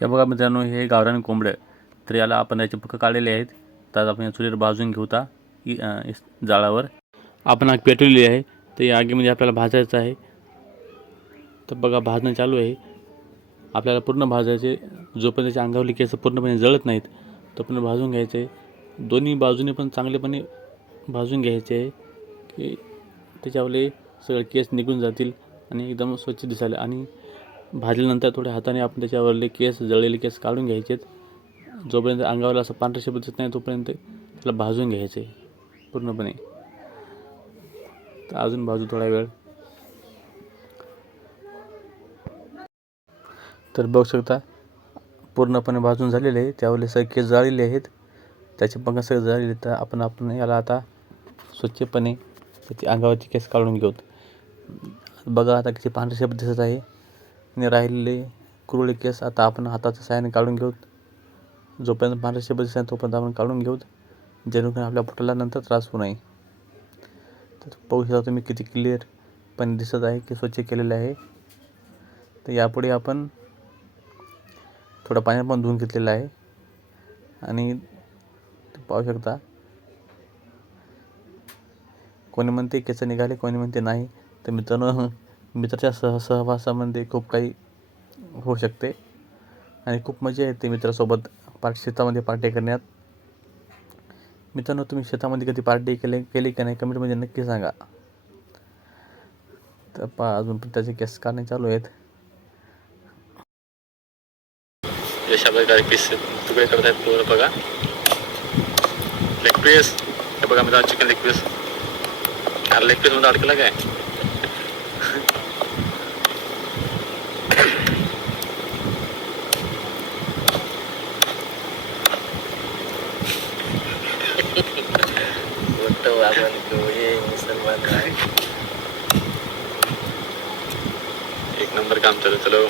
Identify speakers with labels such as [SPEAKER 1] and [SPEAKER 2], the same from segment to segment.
[SPEAKER 1] हे बघा मित्रांनो हे गावरान कोंबडं तर याला आपण याचे पक्क काढलेले आहेत. तर आपण या चुलीवर भाजून घेऊ ता जाळावर. आपण आग पेटवलेली आहे. तर या आगीमध्ये आपल्याला भाजायचं आहे. तर बघा भाजणं चालू आहे. आपल्याला पूर्ण भाजायचे जोपर्यंत त्याच्या अंगावरली केस पूर्णपणे जळत नाहीत तोपर्यंत भाजून घ्यायचे. दोन्ही बाजूने पण चांगलेपणे भाजून घ्यायचे. आहे की त्याच्यावरले सगळे केस निघून जातील आणि एकदम स्वच्छ दिसायला आणि भाजल्यानंतर थोड्या हाताने आपण त्याच्यावरले केस जळलेले केस काढून घ्यायचेत. जोपर्यंत अंगावर असं पांढरे शेप दिसत नाही तोपर्यंत त्याला भाजून घ्यायचे पूर्णपणे. तर अजून भाजू थोडा वेळ. तर बघू शकता पूर्णपणे भाजून झालेले आहे. त्यावरले सगळे केस जाळलेले आहेत. त्याचे पंख सगळे जाळलेले तर आपण आपण याला आता स्वच्छपणे त्याची अंगावरचे केस काढून घेऊत बघा आता किती पांढरे शेप दिसत आहे. आणि राहिलेले कुरळे केस आता आपण हाताच्या साहाय्याने काढून घेऊत. जोपर्यंत महाराष्ट्र शेप तोपर्यंत आपण काढून घेऊत. जेणेकरून आपल्या पोटाला नंतर त्रास होऊ नये. तर पाहू शकता तुम्ही किती क्लिअर पण दिसत आहे की स्वच्छ केलेलं आहे. तर यापुढे आपण थोडं पाण्यात पण धुवून घेतलेलं आहे. आणि पाहू शकता कोणी म्हणते केस निघाले कोणी म्हणते नाही. तर मित्रांनो मित्राच्या सह सहवासामध्ये खूप काही होऊ शकते. आणि खूप मजा येते मित्रासोबत पार्ट शेतामध्ये पार्टी करण्यात. मित्रांनो तुम्ही शेतामध्ये कधी पार्टी केले केली का नाही कमेंटमध्ये नक्की सांगा. तर पा अजून पण त्याचे केस काढणे चालू आहेत. अशा प्रकारे पीस तुकडे करत आहेत पोरं बघा. लेग पीस हे बघा मित्रांनो चिकन लेग पीस अरे लेग पीसमध्ये अडकला काय?
[SPEAKER 2] मोठं वागण हे मुसलमान आहे
[SPEAKER 1] एक नंबर काम चालू चलो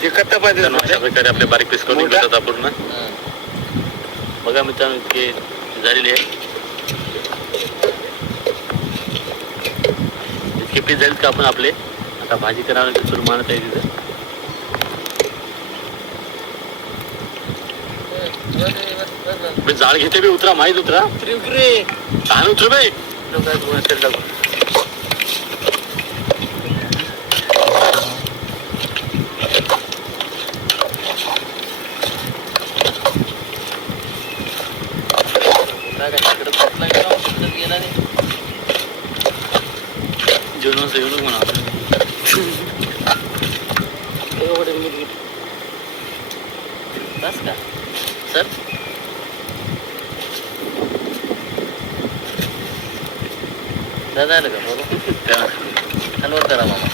[SPEAKER 2] ते कट्टा पाहिजे
[SPEAKER 1] मित्रांनो अशा प्रकारे आपले बारीक पीस करून
[SPEAKER 2] मोठा?
[SPEAKER 1] घेतात पूर्ण बघा मित्रांनो इतके झालेले आहे इतके पीस झालेत का आपण आपले आता भाजी करायला सुरू मानत आहे तिथं बे, जाळ घेते बी उतरा माहीत उतरा. लहान उतर बे. तेल टाकून. जेवण जेवण म्हणा बस का? சார்.
[SPEAKER 2] இதாக இருக்கா போதும். கன்வெர்ட் தரா மாமா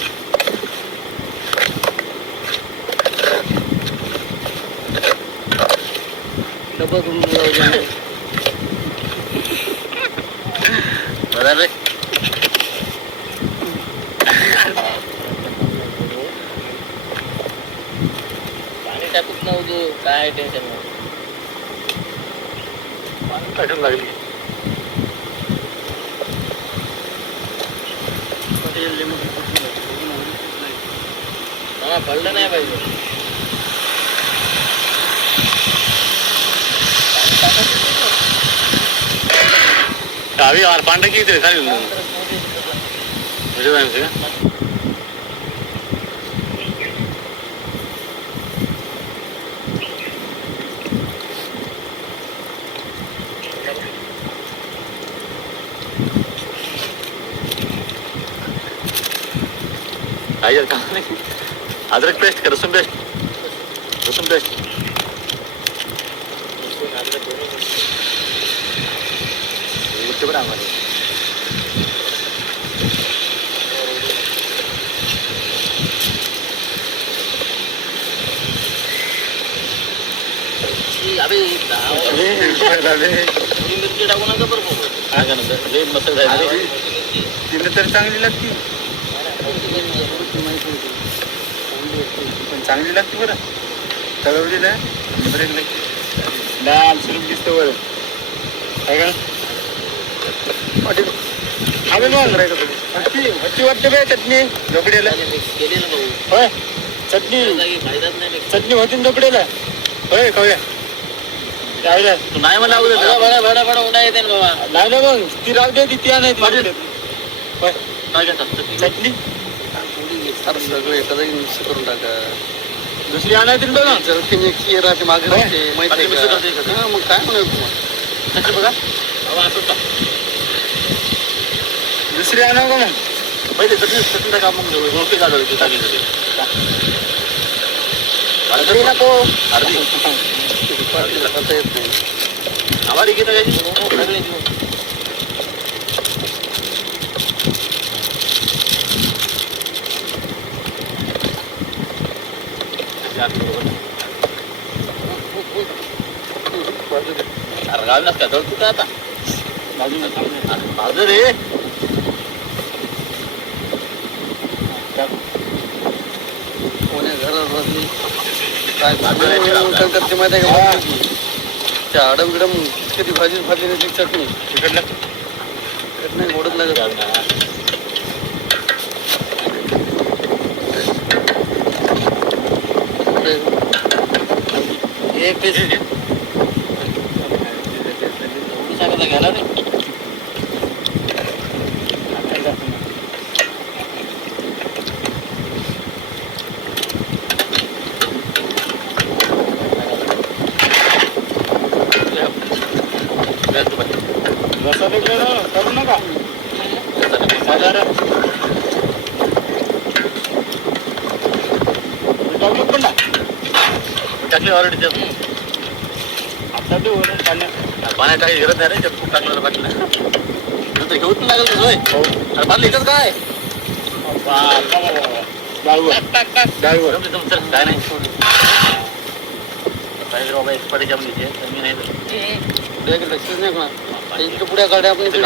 [SPEAKER 2] ಡಬ್ಬ ತುಂಬ ಬದಲ್ರಿ ಕಾಯಿ ಟೆನ್ಷನ್ पाणी टाकूच नव्हतो काय टेन्शन नव्हतं
[SPEAKER 1] टाकून लागली
[SPEAKER 2] हा पडलं नाही पाहिजे
[SPEAKER 1] गावी आर पांढरे किती रे चालेल म्हणजे जायचं का आई का अदरक पेस्ट का लसूण पेस्ट लसूण पेस्ट
[SPEAKER 2] उडते बरं आम्हाला अबे मिरची टाकू नका बरं
[SPEAKER 1] काय करणार लय मस्त झाले
[SPEAKER 2] तिला तर चांगली लागते पण चांगली लागते बरं. तळवली ना बरेच लागते. लाल सुरूप दिसतं बरं. काय का? पाटील
[SPEAKER 3] वाटते चटणी. झोपडेला होय. चटणी. चटणी होती ना झोपडेला होय राहिल्या
[SPEAKER 2] तू नाही मला उन्हा येते ना बाबा.
[SPEAKER 3] नाही ना मग. ती राहू दे ती नाही ती
[SPEAKER 2] चटणी?
[SPEAKER 3] चटणी
[SPEAKER 4] सगळं एखादा मिक्स करून टाका.
[SPEAKER 3] दुसरी आणायची ना. बघा
[SPEAKER 4] जर ती मिक्स राहते मागे. राहते माहिती आहे
[SPEAKER 2] का?
[SPEAKER 4] हा, मग काय म्हणाल तुम्हाला?
[SPEAKER 2] कशी बघा.
[SPEAKER 3] दुसरी आणाव का मग?
[SPEAKER 2] पहिले चटणी चटणी टाका मग ओळखी काढू ती टाकली तरी.
[SPEAKER 3] दुसरी नको.
[SPEAKER 2] अर्धी
[SPEAKER 4] येत नाही
[SPEAKER 2] घेता काय सगळे अरे का आता? रे.
[SPEAKER 4] घरात बसली काय करते माहिती आहे का? त्या आडम गिडम कधी भाजी भाजी नाही चटणी?
[SPEAKER 3] तिकडलं.
[SPEAKER 4] नाही ओढत लागत
[SPEAKER 2] एक पीस सांगितलं घ्यायला नाही
[SPEAKER 3] रसा वेगळं करू नका साधारण टाकलं पण ना
[SPEAKER 2] टाकली ऑलरेडी
[SPEAKER 3] आता ते वरून पाण्यात
[SPEAKER 2] पाण्यात काही गरज नाही रे ते खूप टाकलं बाटलं नंतर घेऊन लागेल होय.
[SPEAKER 3] हो.
[SPEAKER 2] अरे बाटली इथंच काय?
[SPEAKER 3] डाळवर डाळवर
[SPEAKER 2] काय नाही. पाहिजे बाबा एक्सपर्ट जाम नाही तर.
[SPEAKER 4] लक्षच नाही कोणा पुढ्या गाड्या आपण
[SPEAKER 2] ते.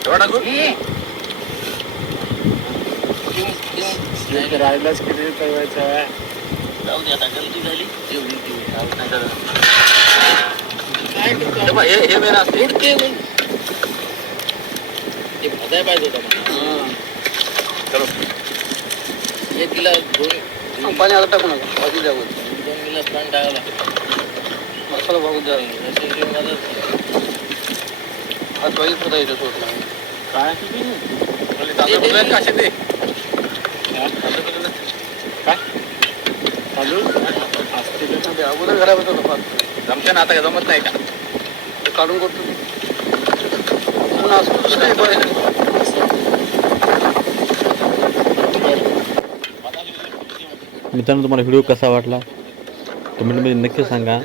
[SPEAKER 2] एवढा टाकू?
[SPEAKER 3] राहिलाच किती तळवायचं
[SPEAKER 2] जाऊ दे आता गलती झाली. जेवली ती. नाही तर- हे बघ, हे हे असते. ते भजाय पाहिजे होतं मला. चलो एक गिलास दोन
[SPEAKER 4] पाणी आता टाकू नका. भाजू द्या.
[SPEAKER 2] दोन गिलास पाणी टाकायला
[SPEAKER 4] मसाला भागू द्या.
[SPEAKER 2] असे घेऊन माझं
[SPEAKER 4] हा चॉईस होता इथं सोड नाही
[SPEAKER 3] काय
[SPEAKER 2] आहेत असे ते?
[SPEAKER 3] काय चालू असते का?
[SPEAKER 4] ते अगोदर घरात होतं. फार
[SPEAKER 2] जमते ना आता का जमत नाही का?
[SPEAKER 4] ते काढून करतो पुन्हा असं दुसरं हे बरं.
[SPEAKER 1] मित्रांनो तुम्हाला व्हिडिओ कसा वाटला? कमेंटमध्ये नक्की सांगा.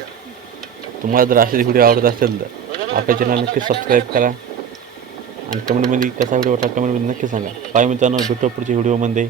[SPEAKER 1] तुम्हाला जर असे व्हिडिओ आवडत असेल तर आपल्या चॅनल नक्की सबस्क्राईब करा. आणि कमेंटमध्ये कसा व्हिडिओ वाटला कमेंटमध्ये नक्की सांगा. बाय मित्रांनो भेटू पुढच्या व्हिडिओमध्ये.